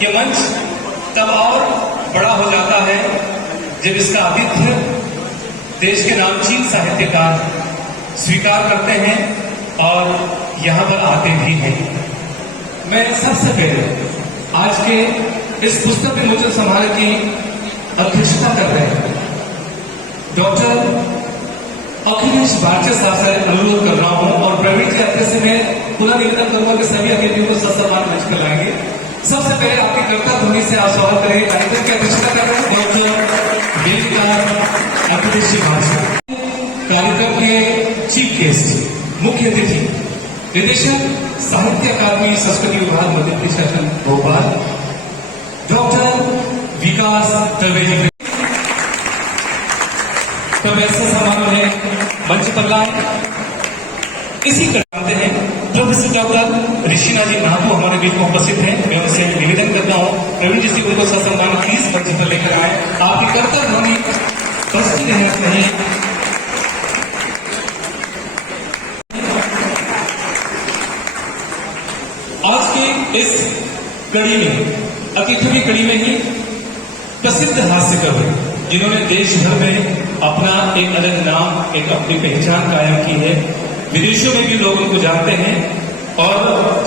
ये मंच तब और बड़ा हो जाता है जब इसका आतिथ्य देश के नामचीन साहित्यकार स्वीकार करते हैं और यहां पर आते भी हैं। मैं सबसे पहले आज के इस पुस्तक विमोचन समारोह की अध्यक्षता कर रहे हैं डॉक्टर अखिलेश बारचे साहब से अनुरोध कर रहा हूं और प्रवीण जी अध्यक्ष से मैं पुनः निवेदन करूंगा कि सभी अतिथियों को ससम्मान मंच पर लाएंगे। सबसे पहले आपकी कर्ता ध्वनि से आप स्वागत करेंगे। कार्यक्रम की अध्यक्षता कर रहे हैं डॉक्टर वेदकार अखिलेश बारचे। कार्यक्रम के चीफ गेस्ट मुख्य अतिथि निदेशक साहित्य अकादमी संस्कृति विभाग मध्य प्रदेश शासन भोपाल डॉक्टर विकास दवे। तब ऐसा समारोह है मंच पर लाए इसी करते हैं प्रोफेसर डॉक्टर ऋषिना जी महातो हमारे बीच में उपस्थित हैं। मैं उनसे निवेदन करता हूं प्रवीण जी को ससम्मान प्लीज मंच पर लेकर आए। आपकी कर्तव्य ध्वनि प्रस्तुत है। आज की इस कड़ी में अतिथि की कड़ी में ही प्रसिद्ध हास्य कवि जिन्होंने देश भर में अपना एक अलग नाम एक अपनी पहचान कायम की है, विदेशों में भी लोग उनको जानते हैं और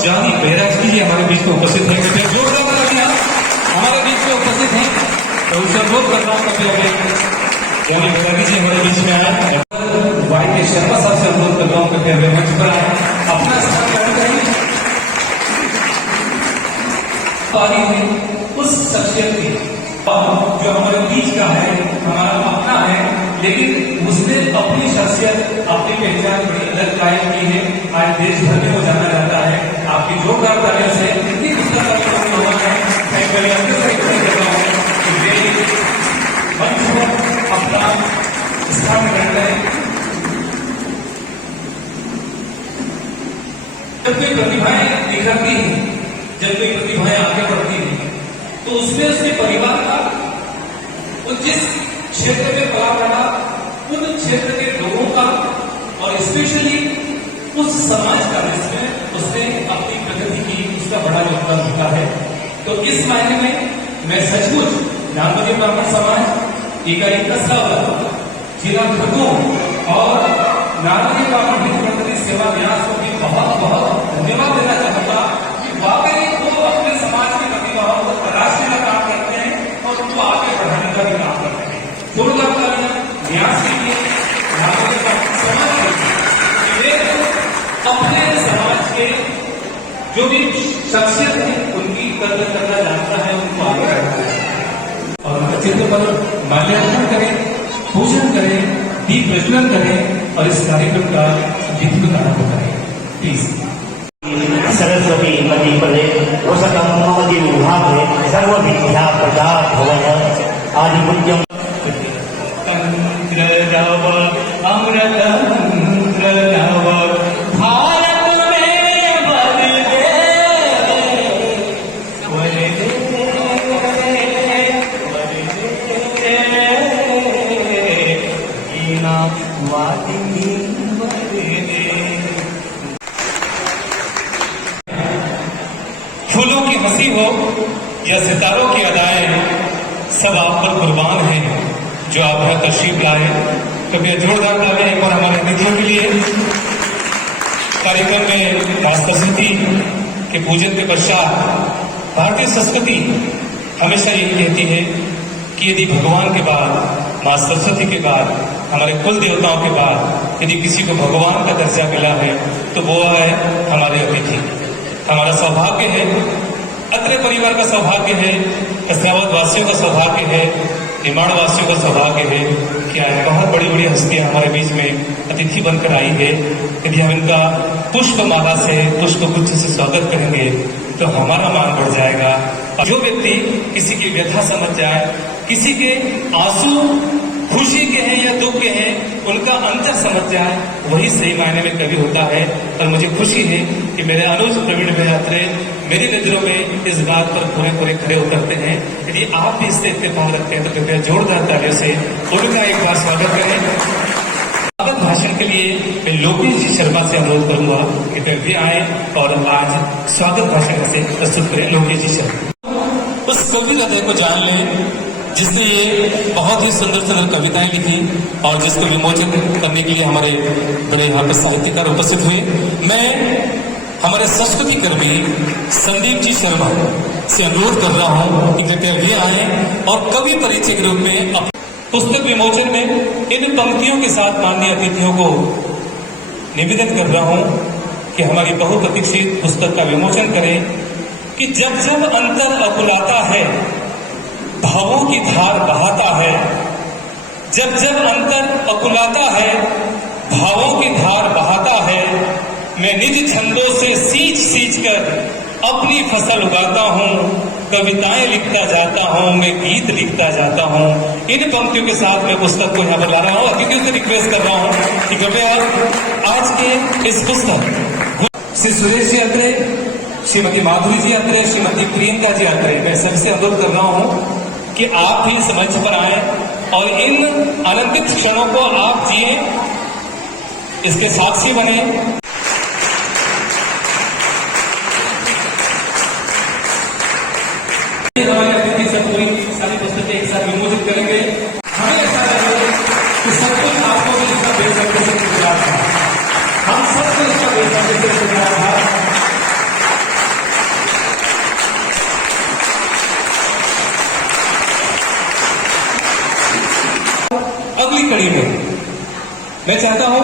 जानी बैराज जी हमारे बीच में उपस्थित हैं। जोरदार तालियां हमारे बीच में उपस्थित हैं। तो उनसे अनुरोध कर रहा हूं जानी बैराज जी हमारे बीच में आए। वाई के शर्मा साहब से अनुरोध कर रहा हूं करते हुए मंच पर आए अपना स्थान ग्रहण करेंगे। पारी में उस शख्सियत की जो हमारे बीच का है, हमारा अपना है, लेकिन उसने अपनी शख्सियत अपनी पहचान बड़ी अलग कायम की है। आज देश भर में वो जाना जाता है। आपकी जोरदार तालियों से इतनी पुस्तक होना है मंच पर अपना स्थान ग्रहण करें। जब कोई प्रतिभाएं निखरती हैं, जब कोई प्रतिभाएं आगे बढ़ती हैं, तो उसमें उसके परिवार का वो जिस क्षेत्र में पला पड़ा उन क्षेत्र के लोगों का और स्पेशली उस समाज का जिसमें उसने अपनी प्रगति की उसका बड़ा योगदान होता है। तो इस मायने में मैं सचमुच नानवती ब्राह्मण समाज इकाई कसरावत जिला खरगोन और नानवती ब्राह्मण हित सेवा न्यास को भी बहुत बहुत धन्यवाद देना चाहूंगा कि वाकई वो अपने समाज की प्रतिभाओं को तराशने का काम करते हैं और उनको आगे बढ़ाने का भी काम करते हैं। जोरदार तालियां न्यास के लिए समाज के अपने समाज के जो भी शख्सियत है उनकी कदर करना जानता है, उनको आगे बढ़ाता है और उनके चित्र पर माल्यार्पण करें, पूजन करें, दीप प्रज्वलन करें और इस कार्यक्रम का विधिवत आरंभ करें प्लीज। सरस्वती मध्य प्रदेश वसतम भवति विभागे सर्वविद्या प्रचार भवन आदि पूज्यम अमृत भारत में फूलों की हंसी हो या सितारों की अदाएं सब आप पर कुर्बान हैं जो आप यहाँ तशरीफ लाए। तो मैं जोरदार तालियां एक और हमारे अतिथियों के लिए। कार्यक्रम में मां सरस्वती के पूजन के पश्चात भारतीय संस्कृति हमेशा यही कहती है कि यदि भगवान के बाद मां सरस्वती के बाद हमारे कुल देवताओं के बाद यदि किसी को भगवान का दर्जा मिला है तो वो है हमारे अतिथि। हमारा सौभाग्य है, अत्रे परिवार का सौभाग्य है, कसरावत वासियों का सौभाग्य है, निमाड़ वासियों का सौभाग्य है कि आज बहुत बड़ी बड़ी हस्तियां हमारे बीच में अतिथि बनकर आई है। यदि हम इनका पुष्पमाला से पुष्प गुच्छ से स्वागत करेंगे तो हमारा मान बढ़ जाएगा। जो व्यक्ति किसी की व्यथा समझ जाए, किसी के आंसू खुशी के हैं या दुख के हैं, उनका अंतर समझ जाए, वही सही मायने में कवि होता है। और मुझे खुशी है कि मेरे अनुज प्रवीण भाई अत्रे मेरी नजरों में इस बात पर पूरे पूरे खड़े उतरते हैं। यदि आप भी इससे इत्तेफाक रखते हैं तो कृपया जोरदार तालियों से उनका एक बार स्वागत करें। स्वागत भाषण के लिए मैं लोकेश जी शर्मा से अनुरोध करूंगा कि वे भी आए और आज स्वागत भाषण से प्रस्तुत करें। लोकेश जी शर्मा। उस कवि हृदय को जान लें जिसने ये बहुत ही सुंदर सुंदर कविताएं लिखी और जिसको विमोचन करने के लिए हमारे बड़े यहाँ पर साहित्यकार उपस्थित हुए। मैं हमारे संस्कृति कर्मी संदीप जी शर्मा से अनुरोध कर रहा हूं कि कृपया ये आए और कवि परिचय के रूप में पुस्तक विमोचन में इन पंक्तियों के साथ माननीय अतिथियों को निवेदन कर रहा हूं कि हमारी बहुप्रतीक्षित पुस्तक का विमोचन करें कि जब जब अंतर अकुलाता है भावों की धार बहाता है, जब जब अंतर अकुलाता है भावों की धार बहाता है, मैं निज छंदों से सींच सींच कर अपनी फसल उगाता हूँ, कविताएं लिखता जाता हूँ, मैं गीत लिखता जाता हूँ। इन पंक्तियों के साथ मैं पुस्तक को यहाँ पर ला रहा हूँ। अतिथियों से रिक्वेस्ट कर रहा हूँ कि कृपया आज के इस पुस्तक श्री सुरेश जी अत्रे, श्रीमती माधुरी जी अत्रे, श्रीमती प्रियंका जी अत्रे, मैं सबसे अनुरोध कर रहा हूँ कि आप भी इस मंच पर आए और इन आनंदित क्षणों को आप जिए, इसके साक्षी बने। हमारे अतिथि सब पूरी सारी पुस्तकें एक साथ विमोचित करेंगे। हमें ऐसा लगे कि सब कुछ आपको भी इसका बेसब्री से इंतजार था, हम सबको इसका बेसब्री से इंतजार था। अगली कड़ी में मैं चाहता हूं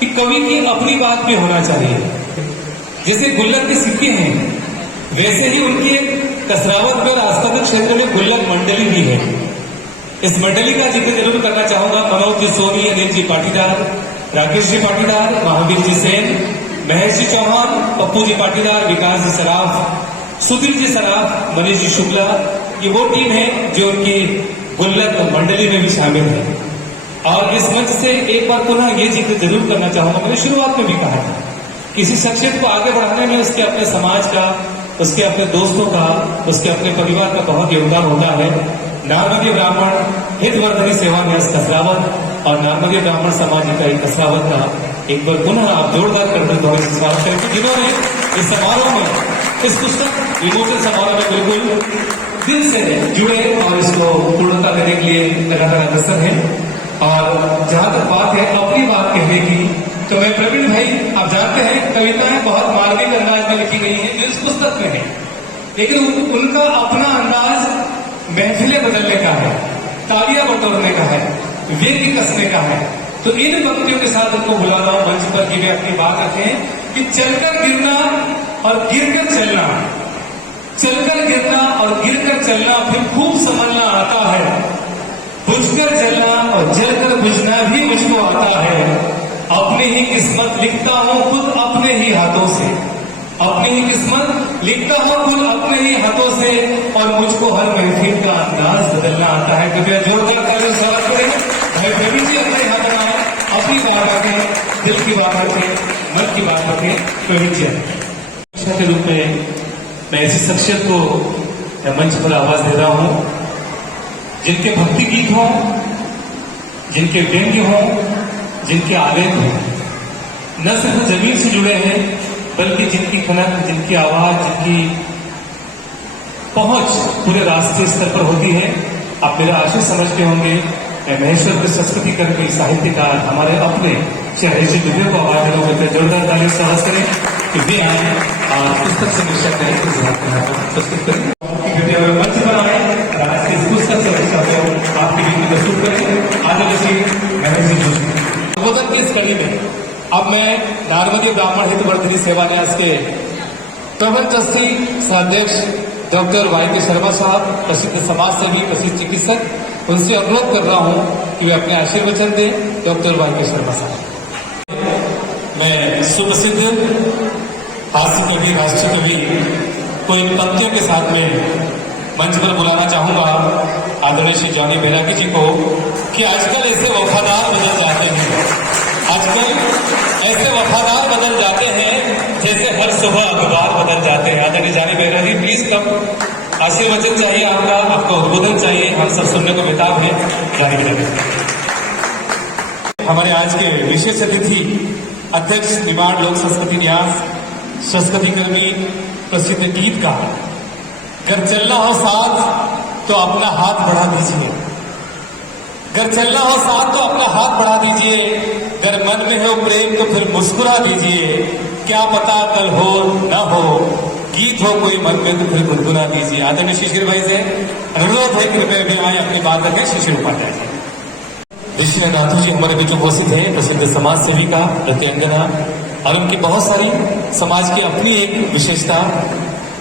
कि कवि की अपनी बात भी होना चाहिए। जैसे गुल्लक के सिक्के हैं वैसे ही उनकी कसरावत में और आस्थापित क्षेत्र में गुल्लक मंडली भी है। इस मंडली का जिक्र जरूर करना चाहूंगा। मनोज जी सोनी, अनिल जी पाटीदार, राकेश जी पाटीदार, महावीर जी सेन, महेश जी चौहान, पप्पू जी पाटीदार, विकास जी सराफ, सुधीर जी सराफ, मनीष जी शुक्ला, ये वो टीम है जो उनकी गुल्लक मंडली में भी शामिल है। और इस मंच से एक बार पुनः ये जिक्र जरूर करना चाहूंगा, मैंने शुरुआत में भी कहा था, किसी शख्सियत को आगे बढ़ाने में उसके अपने समाज का, उसके अपने दोस्तों का, उसके अपने परिवार का बहुत योगदान होता है। नारमदी ब्राह्मण हितवर्धनी सेवा न्यास कसरावत और नारमदी ब्राह्मण समाज इकाई कसरावत का एक बार पुनः आप जोरदार करते स्वागत करेंगे, जिन्होंने इस समारोह में, इस पुस्तक विमोचन समारोह में बिल्कुल दिल से जुड़े और इसको पूर्णता देने के लिए लगातार अग्रसर है। और जहां तक बात है अपनी बात कहने की, तो मैं प्रवीण भाई, आप जानते हैं कविताएं बहुत मार्मिक अंदाज में लिखी गई हैं जो इस पुस्तक में है, लेकिन उनका अपना अंदाज महफिलें बदलने का है, तालियां बटोरने का है, व्यक्ति कसने का है। तो इन पंक्तियों के साथ उनको बुला रहा हूं मंच पर कि वे अपनी बात रखें कि चलकर गिरना और गिरकर चलना, चलकर गिरना और गिरकर चलना फिर खूब संभलना आता है, बुझकर जलना और जलकर बुझना भी मुझको आता है। अपनी ही किस्मत लिखता हूं खुद अपने ही हाथों से, अपनी ही किस्मत लिखता हूं खुद अपने ही हाथों से, और मुझको हर महफिल का अंदाज बदलना आता है। कृपया जोरदार तालियों से स्वागत करें भाई प्रवीण जी। अपने हाथ बनाए, अपनी बात रखें, दिल की बात रखें, मन की बात रखें। प्रवीण जी के रूप में मैं ऐसी शख्सियत को मंच पर आवाज दे रहा हूं जिनके भक्ति गीत हों, जिनके व्यंग्य हों, जिनके आलेख हों, न सिर्फ जमीन से जुड़े हैं बल्कि जिनकी खनक, जिनकी आवाज, जिनकी पहुंच पूरे राष्ट्रीय स्तर पर होती है। आप मेरा आशय समझते होंगे, मैं महेश्वर के संस्कृति कर्मी साहित्यकार हमारे अपने शहरी जी दुबे को आवाज देना होते, जोरदार तालियों से आवाज करें कि वे आए और पुस्तक समीक्षा करें, प्रस्तुत करें। मंच पर आए आज की इस पुस्तक समीक्षा को आपके लिए प्रस्तुत करें। आगे संबोधन की इस कड़ी में अब मैं नारमदी ब्राह्मण हितवर्धनी सेवा न्यास के प्रबंध ट्रस्टी सहाध्यक्ष डॉक्टर वाई शर्मा साहब, प्रसिद्ध समाजसेवी, प्रसिद्ध चिकित्सक, उनसे अनुरोध कर रहा हूं कि वे अपने आशीर्वचन दें। डॉक्टर वाई शर्मा साहब। मैं सुप्रसिद्ध हास्य कवि, राष्ट्रीय कवि को इन पंक्तियों के साथ में मंच पर बुलाना चाहूंगा आदरणीय श्री जॉनी बैरागी जी को कि आजकल ऐसे वफादार बदल जाते हैं, आजकल ऐसे वफादार बदल जाते हैं जैसे हर सुबह अखबार बदल जाते हैं। आदरणीय जॉनी बैरागी प्लीज कम, आशीर्वचन चाहिए आपका, आपका उद्बोधन चाहिए, हम सब सुनने को बेताब है। जॉनी बैरागी हमारे आज के विशेष अतिथि अध्यक्ष निमाड़ लोक संस्कृति न्यास, संस्कृति कर्मी, प्रसिद्ध गीतकार, अगर चलना हो साथ तो अपना हाथ बढ़ा दीजिए, अगर चलना हो साथ तो अपना हाथ बढ़ा दीजिए, अगर मन में हो प्रेम तो फिर मुस्कुरा दीजिए, क्या पता कल हो न हो, गीत हो कोई मन में तो फिर गुनगुना दीजिए। आदरणीय शिशिर भाई से अनुरोध है कि कृपया भी आए अपनी बात रखें। शिशिर उपाध्याय जी, ऋषि नाथू जी हमारे बीच उपस्थित हैं, प्रसिद्ध समाज सेविका प्रत्यंगना, और उनकी बहुत सारी समाज की अपनी एक विशेषता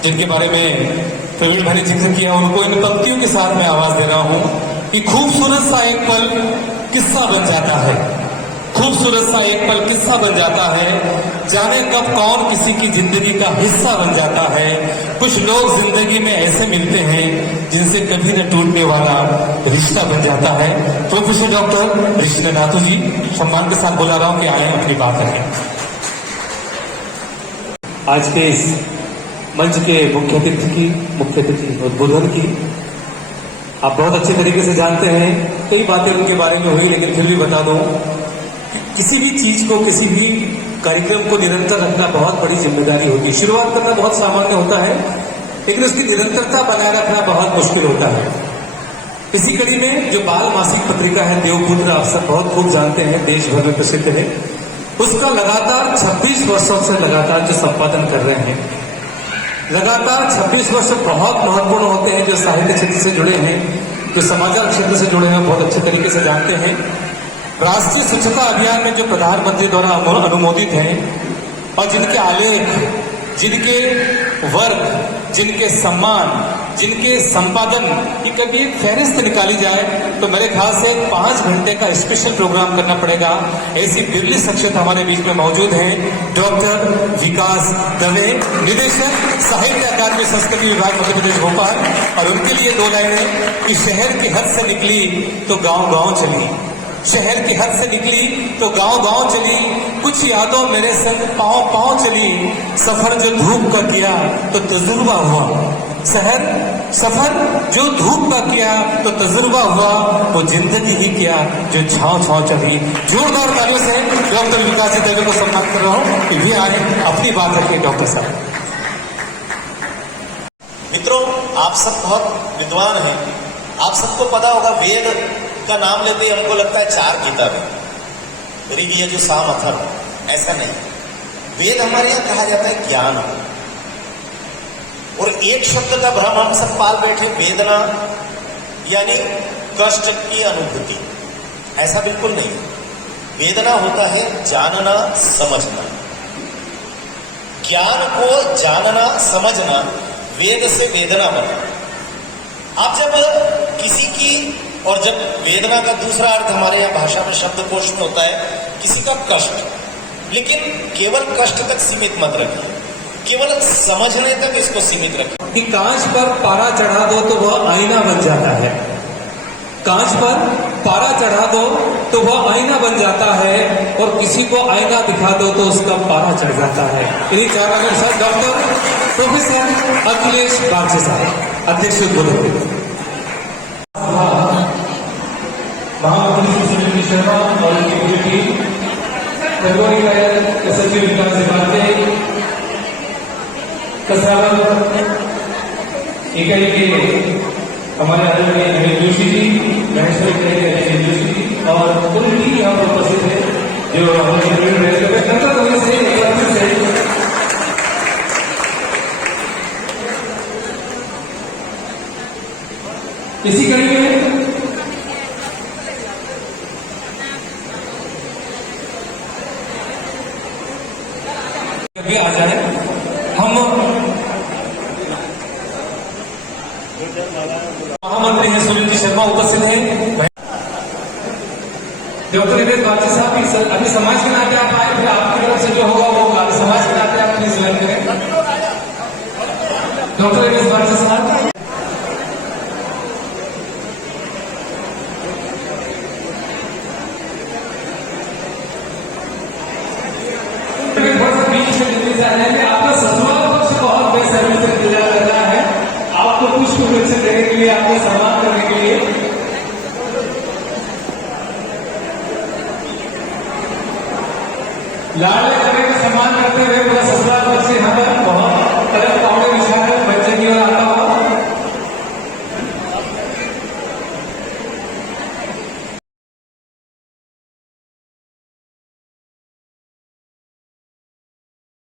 जिनके बारे में प्रवीण भाई ने जिक्र किया, उनको इन पंक्तियों के साथ मैं आवाज दे रहा हूं कि खूबसूरत सा एक पल किस्सा बन जाता है, खूबसूरत सा एक पल किस्सा बन जाता है, जाने कब कौन किसी की जिंदगी का हिस्सा बन जाता है। कुछ लोग जिंदगी में ऐसे मिलते हैं जिनसे कभी न टूटने वाला रिश्ता बन जाता है। प्रोफेसर डॉक्टर ऋषि नाथू जी, सम्मान के साथ बुला रहा हूं कि आए अपनी बात रखें। आज के इस मंच के मुख्य अतिथि उद्बोधन की आप बहुत अच्छे तरीके से जानते हैं, कई बातें उनके बारे में हुई, लेकिन फिर भी बता दूं कि किसी भी चीज को, किसी भी कार्यक्रम को निरंतर रखना बहुत बड़ी जिम्मेदारी होती है। शुरुआत करना बहुत सामान्य होता है, लेकिन उसकी निरंतरता बनाए रखना बहुत मुश्किल होता है। इसी कड़ी में जो बाल मासिक पत्रिका है देवपुत्र, आप सब बहुत खूब जानते हैं, देश भर में प्रसिद्ध है, उसका लगातार 26 वर्षों से लगातार जो संपादन कर रहे हैं, लगातार 26 वर्ष बहुत महत्वपूर्ण होते हैं। जो साहित्य क्षेत्र से जुड़े हैं, जो समाचार क्षेत्र से जुड़े हैं, बहुत अच्छे तरीके से जानते हैं। राष्ट्रीय स्वच्छता अभियान में जो प्रधानमंत्री द्वारा अनुमोदित हैं और जिनके आलेख, जिनके वर्क, जिनके सम्मान, जिनके संपादन की कभी एक फहरिस्त निकाली जाए तो मेरे ख्याल से 5 घंटे का स्पेशल प्रोग्राम करना पड़ेगा। ऐसी बिरली शख्सियत हमारे बीच में मौजूद हैं। डॉक्टर विकास दवे, निदेशक साहित्य अकादमी संस्कृति विभाग मध्य प्रदेश भोपाल, और उनके लिए 2 लाइनें कि शहर की हद से निकली तो गांव गांव चली, शहर की हद से निकली तो गांव गांव चली, कुछ यादों मेरे संग पांव पांव चली, सफर जो धूप का किया तो तजुर्बा हुआ, सफर जो धूप का किया तो तजुर्बा हुआ, वो जिंदगी ही किया जो छांव छांव चली। जोरदार तालियों से डॉक्टर विकास जी दवे को सम्मान कर रहा हूं कि भी आए अपनी बात रखिए। डॉक्टर साहब। मित्रों, आप सब बहुत विद्वान हैं, आप सबको पता होगा वेद का नाम लेते ही हमको लगता है 4 किताबें, ऋग यजुः साम अथर्व। ऐसा नहीं, वेद हमारे यहां कहा जाता है ज्ञान, और एक शब्द का भ्रम हम सब पाल बैठे, वेदना यानी कष्ट की अनुभूति। ऐसा बिल्कुल नहीं, वेदना होता है जानना समझना, ज्ञान को जानना समझना, वेद से वेदना बना। आप जब किसी की, और जब वेदना का दूसरा अर्थ हमारे यहाँ भाषा में शब्दकोश में होता है किसी का कष्ट, लेकिन केवल कष्ट तक सीमित मत रखिए, केवल समझने तक इसको सीमित रखिए। कि कांच पर पारा चढ़ा दो तो वह आईना बन जाता है, कांच पर पारा चढ़ा दो तो वह आईना बन जाता है, और किसी को आईना दिखा दो तो उसका पारा चढ़ जाता है। इन्हीं 4 के साथ डॉक्टर प्रोफेसर अखिलेश बागची साहब, अध्यक्ष उद्बोधन। महामंत्री सुनील शर्मा और उनकी पूरी टीम, फरवरी का सचिव विकास से इकाई के हमारे आदरणीय अनिल जोशी जी, महेश्वरी इकाई के अनिल जोशी जी, और पूरी टीम यहाँ पर उपस्थित है जो हमारे इसी कड़ी में आ जाए। हम महामंत्री हैं सुनील जी शर्मा उपस्थित हैं, डॉक्टर विवेक बागची साहब अभी समाज के नाते आप आए, फिर आपकी तरफ से जो होगा वो होगा, समाज के नाते आप प्लीज ज्वाइन करें। डॉक्टर विवेक बागची साहब आपका ससुराल पक्ष बहुत बेसब्री से इंतजार कर रहा है, आपको पुष्प वृक्ष देने के लिए, आपको सम्मान करने के लिए। लाडले करने का सम्मान करते हुए पूरा ससुराल पक्ष यहाँ पर